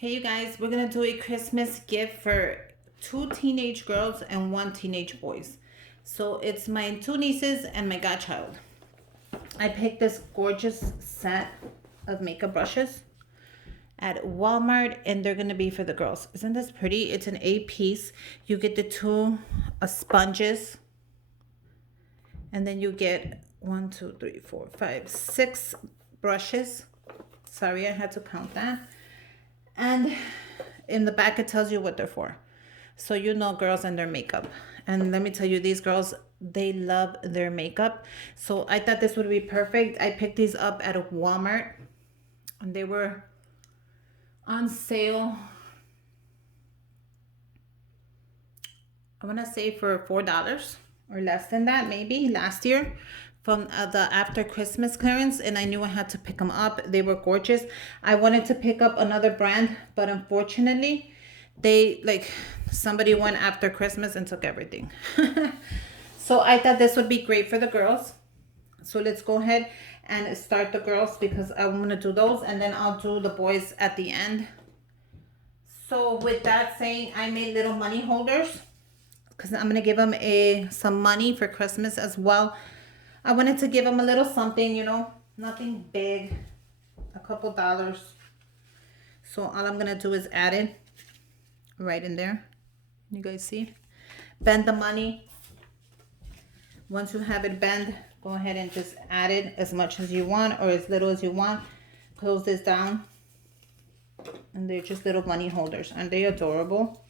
Hey you guys, we're gonna do a Christmas gift for two teenage girls and one teenage boys. So it's my two nieces and my godchild. I picked this gorgeous set of makeup brushes at Walmart and they're gonna be for the girls. Isn't this pretty? It's an eight piece. You get the two sponges and then you get one, two, three, four, five, six brushes. Sorry, I had to count that. And in the back, it tells you what they're for. So you know girls and their makeup. And let me tell you, these girls, they love their makeup. So I thought this would be perfect. I picked these up at Walmart and they were on sale. I want to say for $4 or less than that, maybe last year from the after Christmas clearance. And I knew I had to pick them up. They were gorgeous. I wanted to pick up another brand, but unfortunately, they like somebody went after Christmas and took everything. So I thought this would be great for the girls. So let's go ahead and start the girls because I'm going to do those and then I'll do the boys at the end. So with that saying, I made little money holders because I'm gonna give them some money for Christmas as well. I wanted to give them a little something, nothing big, a couple dollars. So all I'm gonna do is add it right in there. You guys see? Bend the money. Once you have it bent, go ahead and just add it as much as you want or as little as you want. Close this down. And they're just little money holders. Aren't they adorable?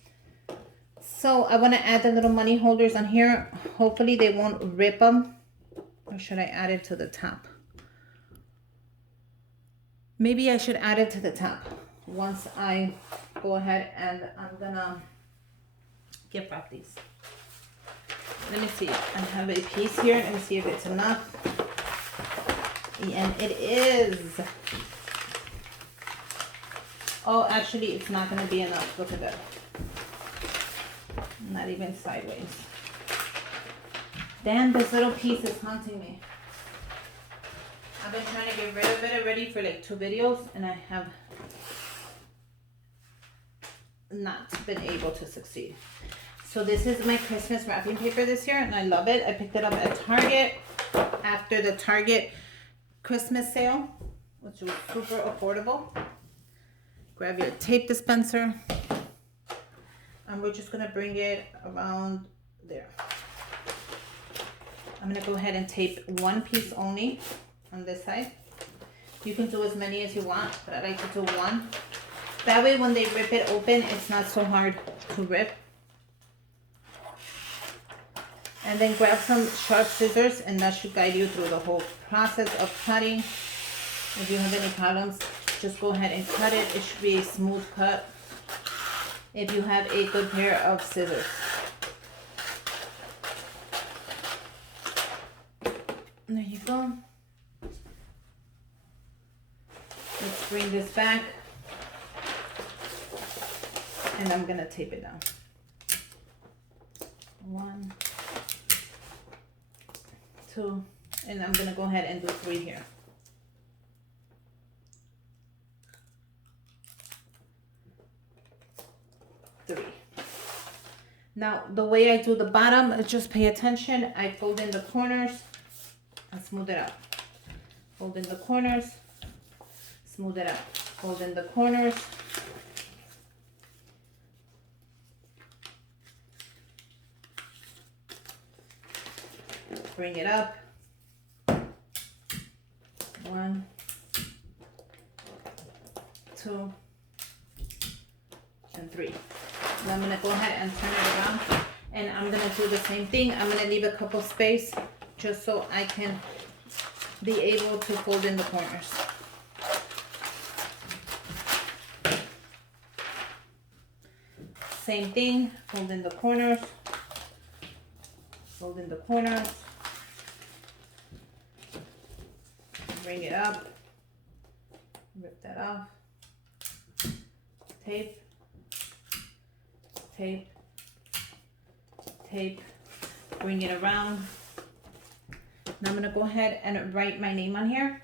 So I want to add the little money holders on here. Hopefully they won't rip them. Or should I add it to the top? Maybe I should add it to the top. Once I go ahead and I'm gonna gift wrap these. Let me see. I have a piece here. Let me see if it's enough. And it is. Oh, actually it's not gonna be enough. Look at that. Not even sideways. Damn, this little piece is haunting me. I've been trying to get rid of it already for like 2 videos and I have not been able to succeed. So this is my Christmas wrapping paper this year and I love it. I picked it up at Target after the Target Christmas sale, which was super affordable. Grab your tape dispenser. And we're just gonna bring it around there. I'm gonna go ahead and tape one piece only on this side. You can do as many as you want, but I like to do one. That way when they rip it open, it's not so hard to rip. And then grab some sharp scissors and that should guide you through the whole process of cutting. If you have any problems, just go ahead and cut it. It should be a smooth cut. If you have a good pair of scissors. There you go. Let's bring this back. And I'm gonna tape it down. 1, 2, and I'm gonna go ahead and do 3 here. Now, the way I do the bottom, just pay attention. I fold in the corners and smooth it out. Fold in the corners, smooth it out. Fold in the corners. Bring it up. 1, 2, and 3. Now I'm gonna go ahead and turn it around and I'm gonna do the same thing. I'm gonna leave a couple space just so I can be able to fold in the corners. Same thing, fold in the corners, fold in the corners, bring it up, rip that off, tape, tape, tape, bring it around. Now I'm gonna go ahead and write my name on here.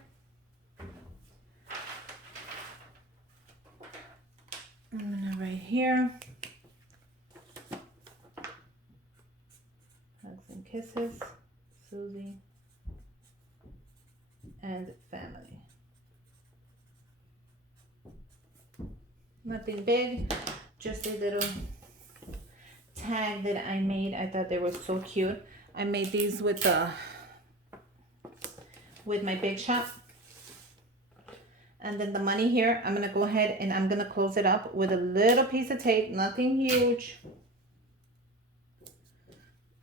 I'm gonna right here. Hugs and kisses, Susie and family. Nothing big, just a little tag that I made. I thought they were so cute. I made these with my Big Shot. And then the money here, I'm gonna go ahead and I'm gonna close it up with a little piece of tape, nothing huge.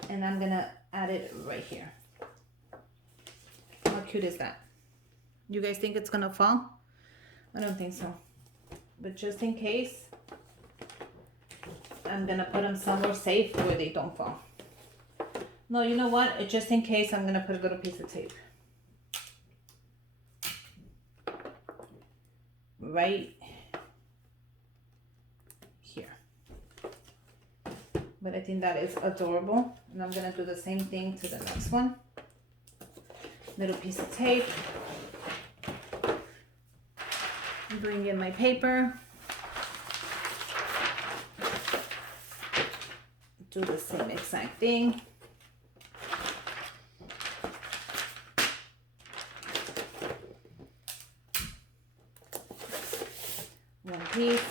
And I'm gonna add it right here. How cute is that? You guys think it's gonna fall? I don't think so. But just in case, I'm gonna put them somewhere safe where they don't fall. No, you know what? Just in case, I'm gonna put a little piece of tape. Right here. But I think that is adorable. And I'm gonna do the same thing to the next one. Little piece of tape. Bring in my paper. Do the same exact thing. One piece.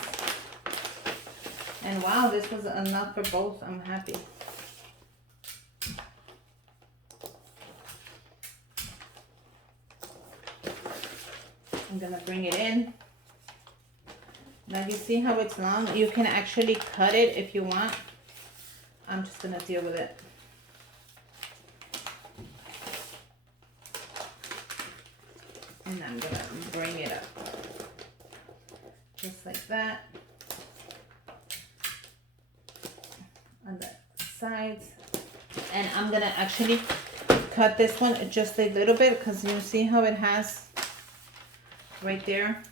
And wow, this was enough for both. I'm happy. I'm gonna bring it in. Now you see how it's long? You can actually cut it if you want. I'm just gonna deal with it. And I'm gonna bring it up. Just like that. On the sides. And I'm gonna actually cut this one just a little bit because you see how it has right there,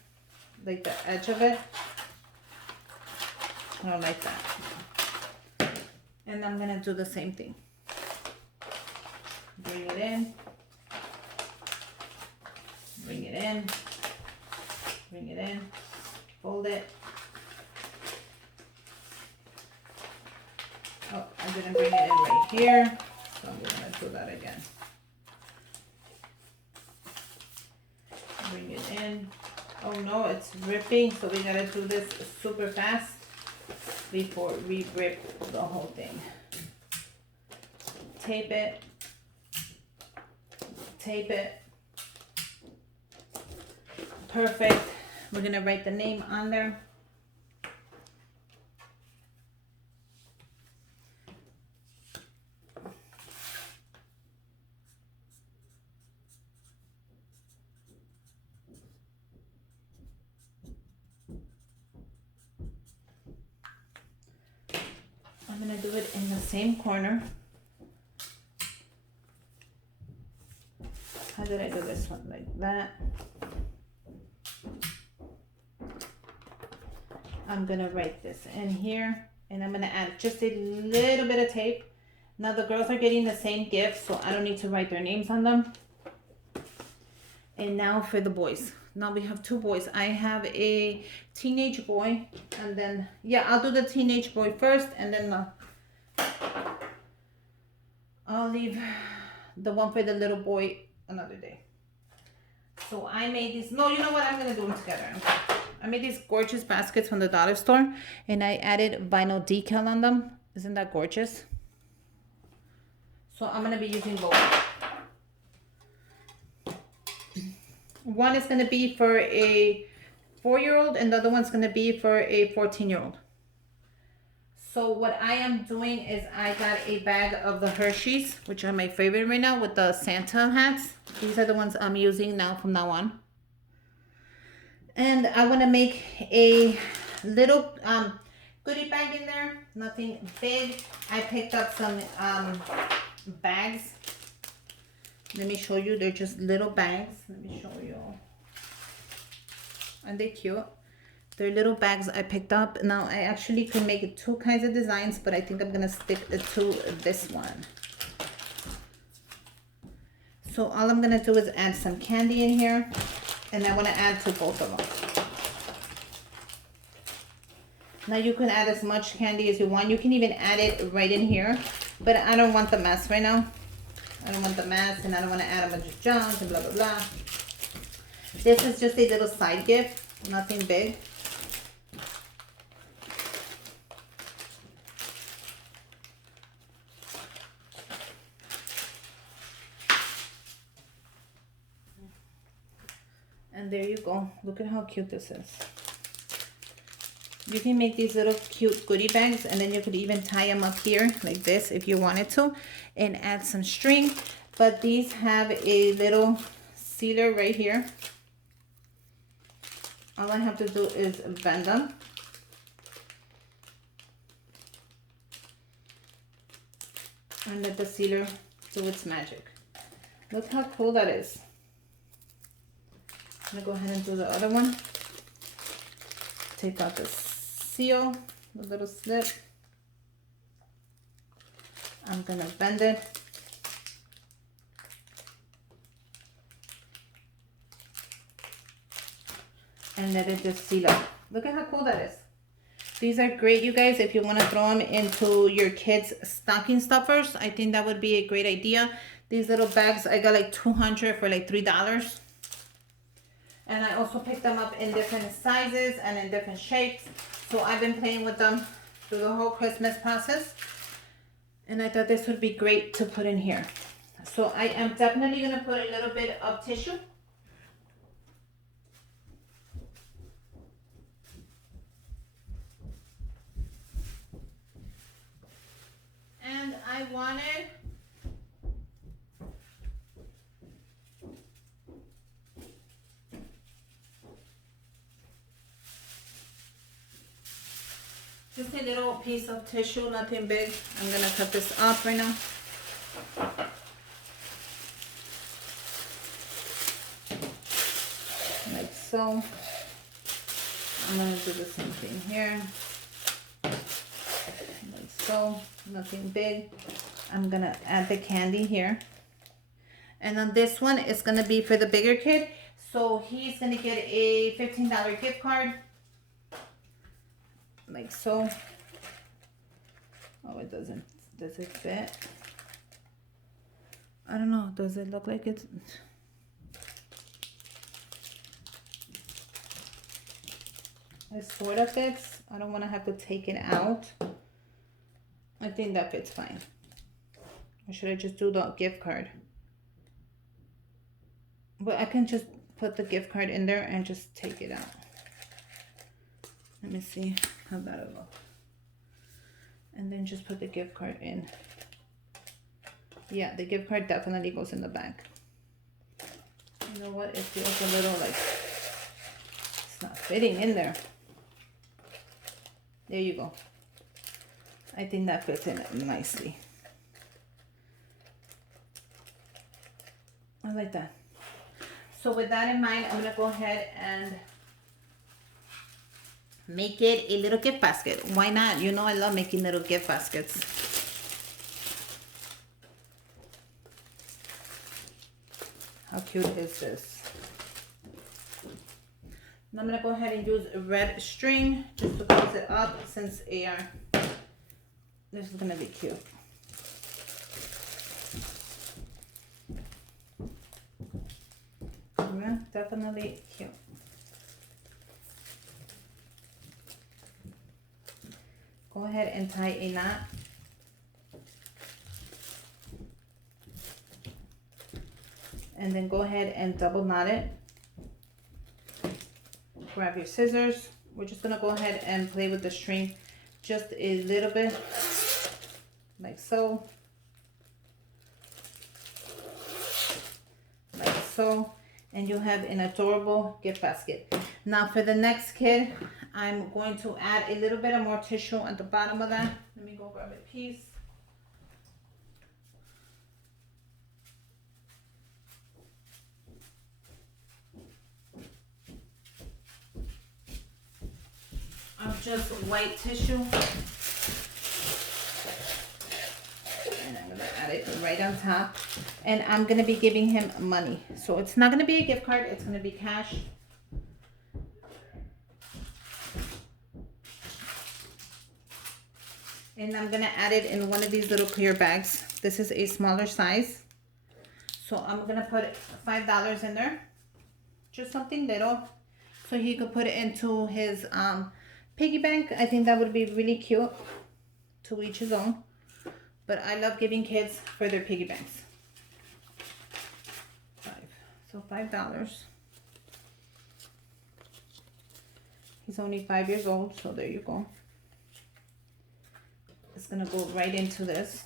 like the edge of it. I don't like that. And I'm gonna do the same thing. Bring it in. Bring it in. Bring it in. Fold it. Oh, I didn't bring it in right here. So I'm gonna do that again. Bring it in. Oh no, it's ripping, so we gotta do this super fast before we rip the whole thing. Tape it. Tape it. Perfect. We're gonna write the name on there. I'm gonna do it in the same corner. How did I do this one? Like that. I'm gonna write this in here and I'm gonna add just a little bit of tape. Now the girls are getting the same gift, so I don't need to write their names on them. And now for the boys. Now we have two boys. I have a teenage boy and then, yeah, I'll do the teenage boy first and then I'll leave the one for the little boy another day. So I made these, no, you know what? I'm gonna do them together. I made these gorgeous baskets from the dollar store and I added vinyl decal on them. Isn't that gorgeous? So I'm gonna be using both. One is gonna be for a 4-year-old and the other one's gonna be for a 14-year-old. So what I am doing is I got a bag of the Hershey's, which are my favorite right now with the Santa hats. These are the ones I'm using now from now on. And I want to make a little goodie bag in there, nothing big. I picked up some bags. Let me show you, they're just little bags. Let me show you. Aren't they cute? They're little bags I picked up. Now I actually can make two kinds of designs, but I think I'm gonna stick to this one. So all I'm gonna do is add some candy in here. And I want to add to both of them. Now you can add as much candy as you want. You can even add it right in here, but I don't want the mess right now. I don't want the mess, and I don't want to add a bunch of junk and blah, blah, blah. This is just a little side gift, nothing big. And there you go. Look at how cute this is. You can make these little cute goodie bags, and then you could even tie them up here like this if you wanted to, and add some string. But these have a little sealer right here. All I have to do is bend them. And let the sealer do its magic. Look how cool that is. I'm gonna go ahead and do the other one. Take out the seal, the little slip. I'm gonna bend it. And let it just seal up. Look at how cool that is. These are great, you guys, if you want to throw them into your kids' stocking stuffers. I think that would be a great idea. These little bags, I got like 200 for like $3. And I also picked them up in different sizes and in different shapes. So I've been playing with them through the whole Christmas process. And I thought this would be great to put in here. So I am definitely going to put a little bit of tissue. And I wanted just a little piece of tissue, nothing big. I'm gonna cut this off right now. Like so. I'm gonna do the same thing here. Like so, nothing big. I'm gonna add the candy here. And on this one, it's gonna be for the bigger kid. So he's gonna get a $15 gift card. Like so. Oh, it doesn't. Does it fit? I don't know. Does it look like it's... It sort of fits. I don't want to have to take it out. I think that fits fine. Or should I just do the gift card? But I can just put the gift card in there and just take it out. Let me see how that'll look. And then just put the gift card in. Yeah, the gift card definitely goes in the back. You know what? It feels a little like it's not fitting in there. There you go. I think that fits in nicely. I like that. So with that in mind, I'm gonna go ahead and make it a little gift basket. Why not? You know I love making little gift baskets. How cute is this? And I'm gonna go ahead and use red string just to close it up since this is gonna be cute. Yeah, definitely cute. Go ahead and tie a knot. And then go ahead and double knot it. Grab your scissors. We're just gonna go ahead and play with the string just a little bit, like so. Like so. And you have an adorable gift basket. Now for the next kid, I'm going to add a little bit of more tissue at the bottom of that. Let me go grab a piece. Of just white tissue. And I'm gonna add it right on top. And I'm gonna be giving him money. So it's not gonna be a gift card, it's gonna be cash. And I'm gonna add it in one of these little clear bags. This is a smaller size. So I'm gonna put $5 in there. Just something little. So he could put it into his piggy bank. I think that would be really cute. To each his own. But I love giving kids for their piggy banks. So $5. He's only 5 years old, so there you go. It's gonna go right into this.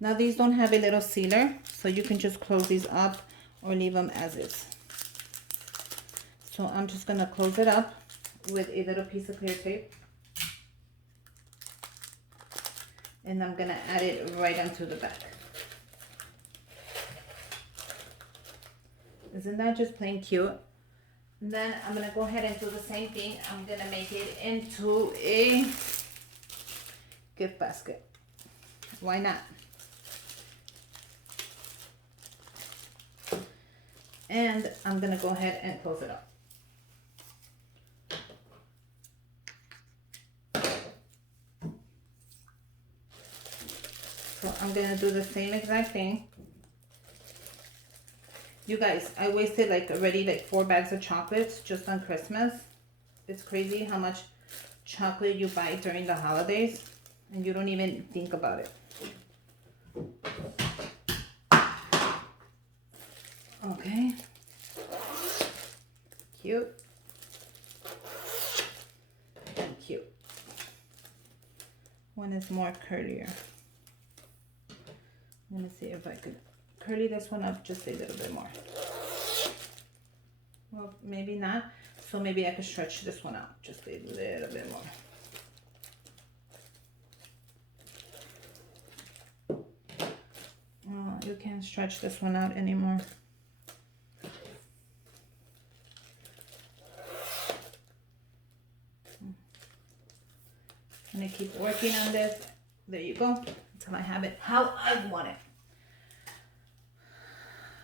Now these don't have a little sealer, so you can just close these up or leave them as is. So I'm just gonna close it up with a little piece of clear tape. And I'm gonna add it right onto the back. Isn't that just plain cute? And then I'm gonna go ahead and do the same thing. I'm gonna make it into a gift basket. Why not? And I'm gonna go ahead and close it up. So I'm gonna do the same exact thing. You guys, I wasted like already like 4 bags of chocolates just on Christmas. It's crazy how much chocolate you buy during the holidays and you don't even think about it. Okay. Cute. And cute. One is more curlier. Let me see if I could curly this one up just a little bit more. Well, maybe not. So maybe I could stretch this one out just a little bit more. Oh, you can't stretch this one out anymore. I'm gonna keep working on this. There you go. Until I have it how I want it.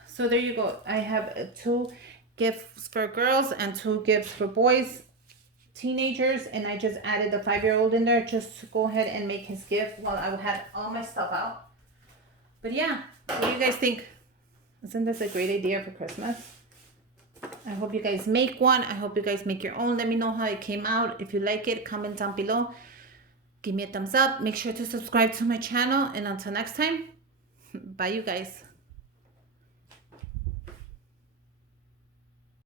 So there you go. I have 2 gifts for girls and 2 gifts for boys, teenagers, and I just added the 5-year-old in there just to go ahead and make his gift while I had all my stuff out. But yeah, what do you guys think? Isn't this a great idea for Christmas? I hope you guys make one. I hope you guys make your own. Let me know how it came out. If you like it, comment down below. Give me a thumbs up. Make sure to subscribe to my channel. And until next time, bye you guys.